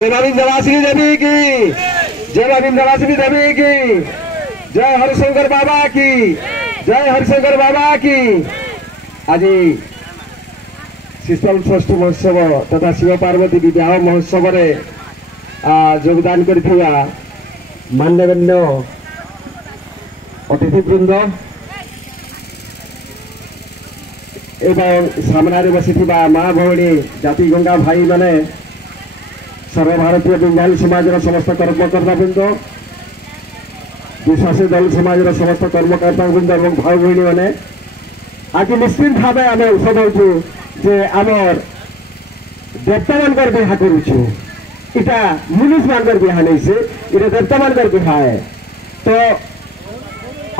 जय विंध्यवासिनी देवी की, जय विंध्यवासिनी देवी की, जय हरिशंकर बाबा की, जय हरिशंकर बाबा की। आज शीतल षष्ठी महोत्सव तथा शिव पार्वती विवाह महोत्सव योगदान कर मान्यगण्य अतिथिवृंद एवं सामने बसी माँ भौणी जाति गंगा भाई माने सर्वभारतीय बंगाली समाज समस्त कर्मकर्ता वृंद विश्वासी दल समाज समस्त कर्मकर्ता वृंद और भाई भौणी मैंने आज निश्चित भाव आम उपभोगु जे आमर देवता मान बिहा करुचु इटा मुनिष मान बिहा नहीं से इटा देवता मान बिहा है। तो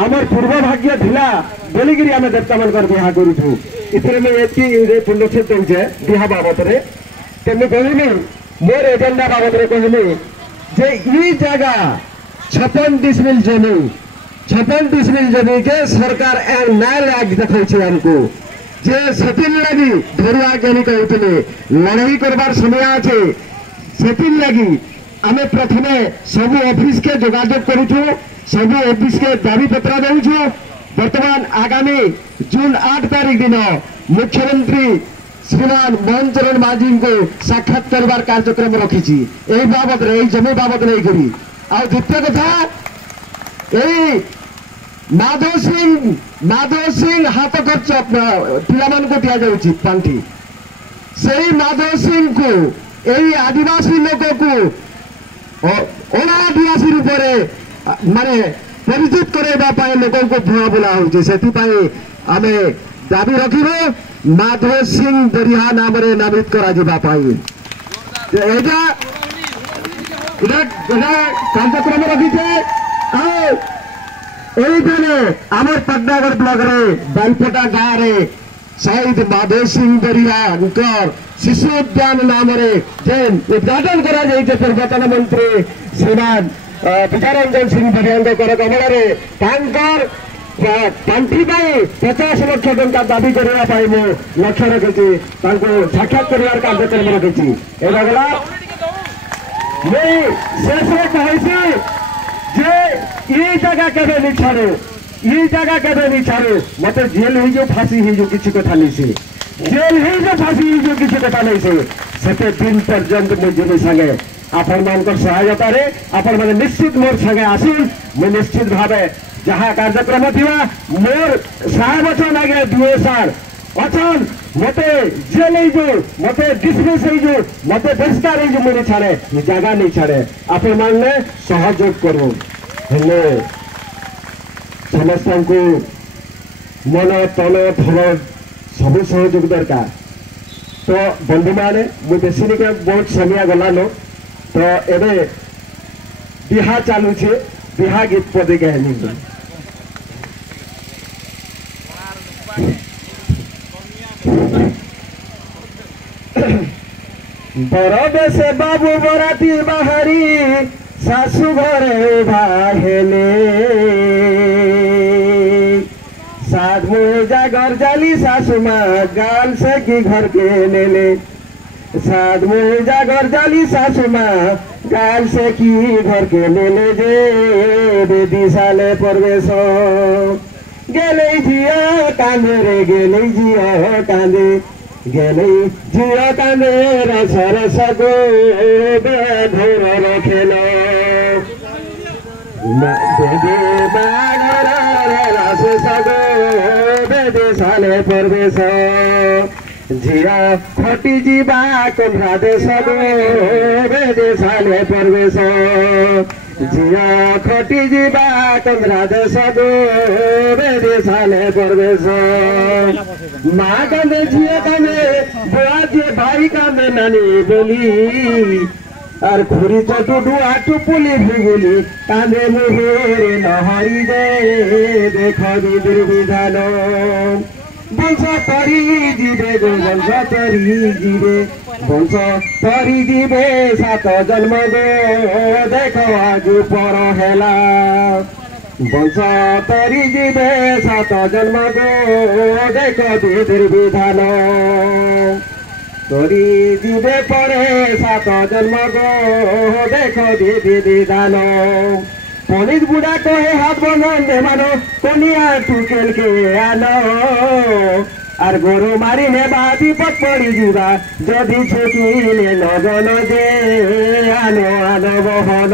आमर पूर्व भाग्य थिला बोलिकी आम देवता मान बिहा करुचु इतने में ये पुण्यक्षेत्र दूचे बिहा बाबद तेमनी कहनी मोर एजेंडा बाबद कहली जे ई जगह 56 डिसमिल जमी के सरकार न्याय आग देखा हमको जे सेतिन लगी धरुआ ज्ञानी कहते लड़ाई करबार समय अच्छे सेतिन लगी आमे प्रथमे सबू ऑफिस के जोगाजोग करूछु सबू ऑफिस के दाबी पत्र देउछु। वर्तमान आगामी जून 8 तारीख दिन मुख्यमंत्री श्रीमान मोहन चरण माझी को साक्षात करवार कार्यक्रम रखी बाबद जमी बाबद नहीं करी। आ द्वितीय कथा यही माधव सिंह हाथ खर्च पिला दि जाऊँगी पांठि से माधव सिंह को यही आदिवासी लोक को ओला आदिवासी रूप में माने परिचित करवाई लोक को भुआ बोला होती आम दाबी रखिबे माधव सिंह दरिया नाम नामित कार्यक्रम रखीचे। आमर पटनागढ़ ब्लॉक रे बालपटा गाँव रे शहीद माधव सिंह दरिया शिशु उद्यान नाम उद्घाटन कर पूर्वतन मंत्री श्रीमान विजयरंजन सिंह दरिया कमल पांठि 50 लाख टंका दाबी करने लक्ष्य रखी साक्षात कर कार्यक्रम रखी। गला शेष कही जे जगह केवे नहीं छाड़ू ये जगह केवे नहीं छाड़ू मत जेल हो फांसी हो किसी कथा नहीं से जेल हो फांसी हो किसी कथा नहीं से दिन पर्यंत मुझे संगे आपण मान सहायता रे आपण मैंने निश्चित मोर संगे आसीन मैं निश्चित भाव जहाँ कार्यक्रम थी मोर 7 बचन आगे दुए सार अचन मत जेल मत डिसमिस मत बहिष्कार मुझे छाड़े जगह नहीं छाड़े आपण मैंने सहयोग करूँ हेले समस्त को मन तल फल सब सहयोग दरकार। तो बंधु मैंने मुझे बेसी बहुत समय गलान तो एवं बिहा चलुचे बिहा गीत पदे कहनी बर से बाबू बराती बाहरी सासू घरे भाहेले साध मुजा घर जाली सासू माँ गाल से की घर के लेले साध मुजा घर जाली सासू माँ गाल से की घर के लेले जे बेदी साले परवेश गेले जिया कांदे रे गेले जिया कांदे गेले जिया कांदे रस रस गो बेधर रखेलो बेदे बागर रस सगो बेदे साले परवेश जिया खटी जीवा कुम्भा देश गो बेदे साले परवेश जिया खटी जीवा कुम्भा देश गो बेदे साले परवेश माँ कांदे जिया कांदे बुआ जे भाई कांदे नानी बोली और खुरी चटुडू आटू पुली भूगुली कांदे मुहरे नहरी दे देखो दीदी विधान वंश तरी जीवे गो वंश तरी जीवे वंश तरी जीवे 7 जन्म गो देखो आज पर हेला वंश तरी जीवे 7 जन्म गो देखो दीदी विधान করি দিবে পরে সাত জন্ম গো দেখো দিদি দিদান পনির বুড়া কহে হাত বন্ধে মানো কনিয়া টুকেলকে আনো আর গরু মারি নেবা বিপদ পড়ি যা যদি ছুটিলে লগন যে আনো আনো বহন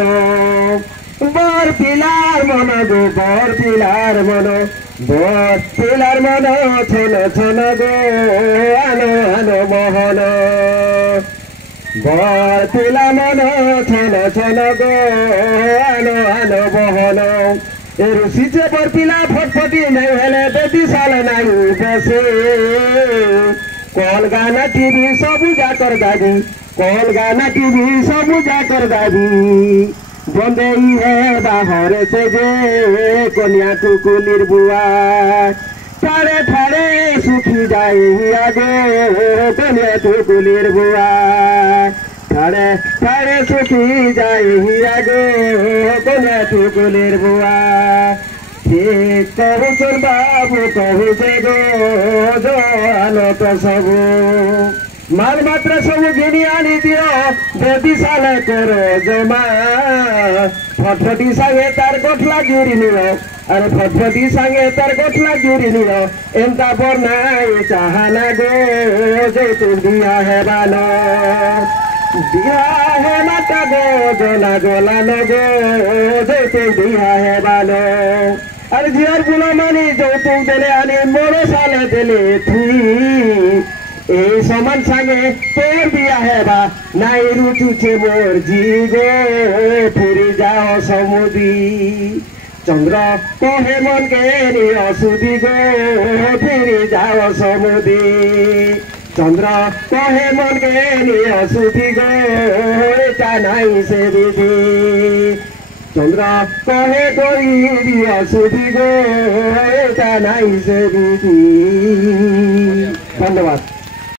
বর পিলার মন গো বর পিলার মন বর পিলার মন ছন ছন গো আনো আনো বহন বর পিলা মন ছন ছন গো আনো আনো বহন রুষিছে বর পিলা ফটফটি নাই হেলে বেটি সাল নাই বসে কল গানা টিভি সবু যাকর দাবি কল গানা টিভি সবু যাকর দাবি বন্দেই হে বাহরে সে যে কনিয়া টুকুলির বুয়া ঠাড়ে ঠাড়ে সুখী যাই আগে কনিয়া টুকুলির বুয়া ঠাড়ে ঠাড়ে সুখী যাই আগে কনিয়া টুকুলির বুয়া ঠিক কহুছর বাবু কহুছে গো জানো তো সবু মাল মাত্র সবু ঘিনি আনি দিও বেদি সালে করো জমা ফটফটি সাঙ্গে তার গঠলা জুড়ি নিও আরে ফটফটি সাঙ্গে তার গঠলা জুড়ি নিও এমতা বনাই চাহানা গো যে তুই দিয়া হেবানো দিয়া হে মাতা গো জলা জলানো গো যে তুই দিয়া হেবানো আর জিয়ার বুলা মানি যৌতুক দিলে আনি মোড়ে সালে দিলে তুই এই সমান সাঙ্গে তোর বিয়া হেবা নাই রুচুছে মোর জি গো ফিরে যাও সমুদি চন্দ্র কহে মনকে নি অসুদি গো ফিরে যাও সমুদি চন্দ্র কহে মনকে নি অসুদি গো এটা নাই সে দিদি চন্দ্র কহে করি অসুদি গো এটা নাই সে দিদি ধন্যবাদ।